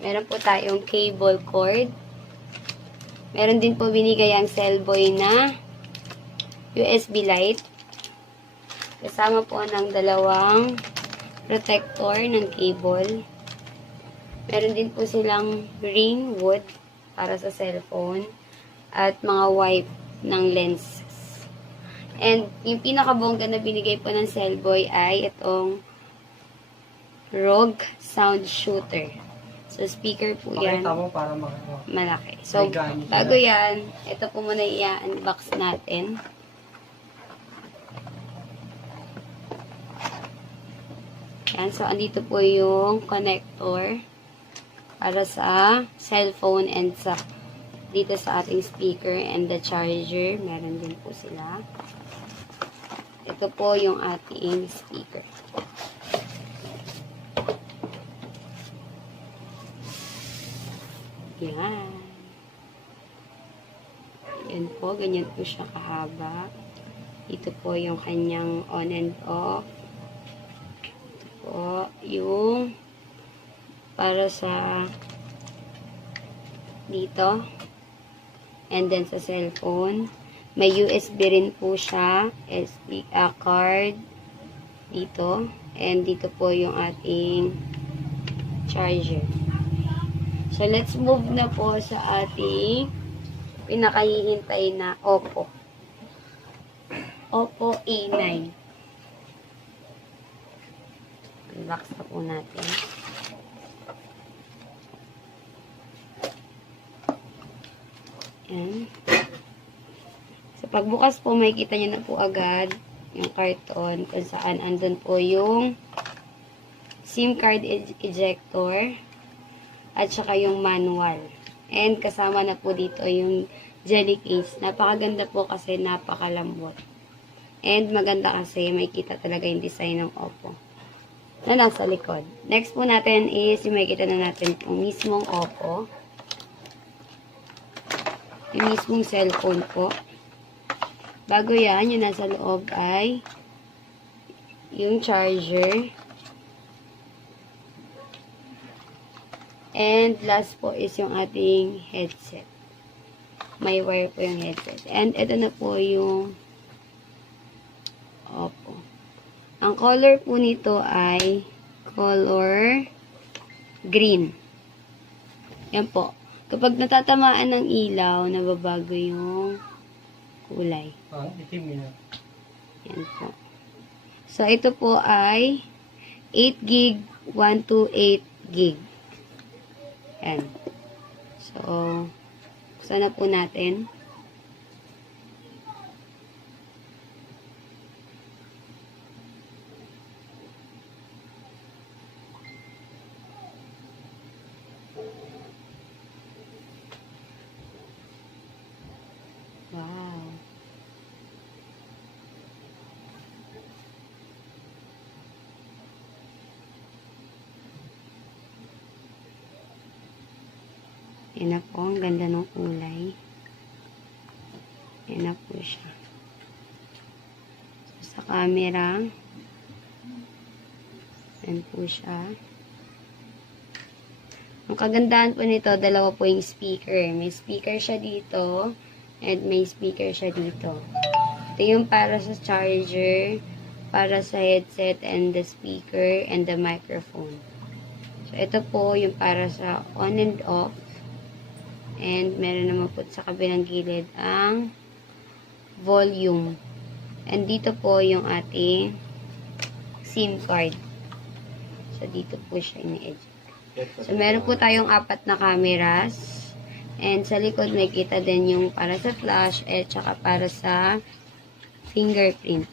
Meron po tayong cable cord. Meron din po binigay ang cellboy na USB light. Kasama po ng dalawang protector ng cable. Meron din po silang ring wood para sa cellphone at mga wipe ng lenses. And yung pinakabongga na binigay po ng cellboy ay itong ROG sound shooter. So, speaker po yan. Pakita mo para Malaki. So, bago yan, ito po muna i-unbox natin. Yan. So, andito po yung connector para sa cellphone and sa dito sa ating speaker and the charger. Meron din po sila. Ito po yung ating speaker. Yan. Yan po. Ganyan po siya kahaba. Ito po yung kanyang on and off. Ito po yung para sa dito. And then sa cellphone. May USB rin po siya. SD card. Dito. And dito po yung ating charger. So, let's move na po sa ating pinakahihintay na Oppo. Oppo A9. Unbox na po natin. Yan. So, pagbukas po, makikita nyo na po agad yung karton kung saan andun po yung SIM card ejector at saka yung manual. And kasama na po dito yung jelly case. Napakaganda po kasi napakalambot. And maganda kasi makikita talaga yung design ng Oppo na nasa likod. Next po natin is yung makikita na natin yung mismong Oppo. Yung mismong cellphone po. Bago yan, yung nasa loob ay yung charger. And last po is yung ating headset. May wire po yung headset. And ito na po yung Oppo. Ang color po nito ay color green. Yan po. Kapag natatamaan ng ilaw, nababago yung kulay. Itim yun. Yan po. So, ito po ay 8 gig, 128 gig. Yan. So, buksan na po natin. Wow. Yan na po. Ang ganda ng kulay. Yan na po siya. So, sa camera, yan po siya. Ang kagandahan po nito, dalawa po yung speaker. May speaker siya dito, and may speaker siya dito. Ito yung para sa charger, para sa headset, and the speaker, and the microphone. So, ito po yung para sa on and off. And meron naman po sa kabilang gilid ang volume. And dito po yung ating SIM card. So, dito po siya ini-eject. So, meron po tayong 4 na cameras. And sa likod, may kita din yung para sa flash at saka para sa fingerprint.